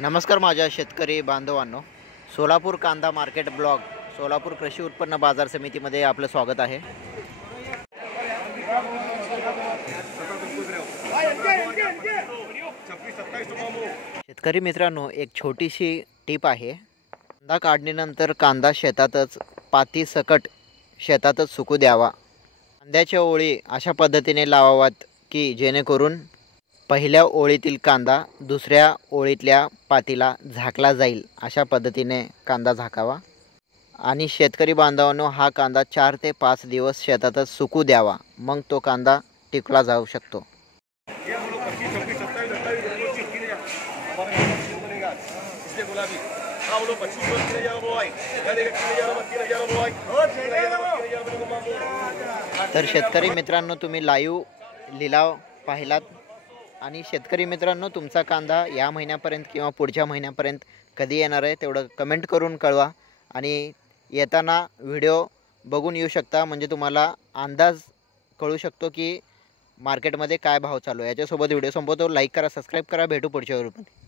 नमस्कार माझ्या शेतकरी बांधवांनो, सोलापूर कांदा मार्केट ब्लॉग, सोलापूर कृषी उत्पन्न बाजार समितीमध्ये आपलं स्वागत आहे। शेतकरी मित्रांनो, एक छोटीशी टीप आहे। कांदा काढणीनंतर कांदा शेतातच पाती सकट शेतातच सुकू द्यावा। कांद्याच्या ओळी अशा पद्धतीने लावाव्यात की जेणेकरून पहिल्या ओळीतील कांदा दुसऱ्या ओळीतल्या पातीला झाकला जाईल। अशा पद्धतीने कांदा झाकावा आणि शेतकरी बांधवांनो, हा कांदा 4 ते 5 दिवस शेतातच सुकू द्यावा, मग तो कांदा टिकला जाऊ शकतो। तर शेतकरी मित्रांनो, तुम्ही लाईव्ह लिलाव पाहिलात आणि शेतकरी मित्रांनो, तुमचा कांदा या महिन्यापर्यंत किंवा पुढच्या महिन्यापर्यंत कधी येणार आहे तेवढं कमेंट करून कळवा आणि येताना व्हिडिओ बघून येऊ शकता, म्हणजे तुम्हाला अंदाज कळू शकतो की मार्केटमध्ये काय भाव चालू आहे। याच्यासोबत व्हिडिओ संपवतो। लाईक करा, सबस्क्राईब करा, भेटू पुढच्या व्हिडिओमध्ये।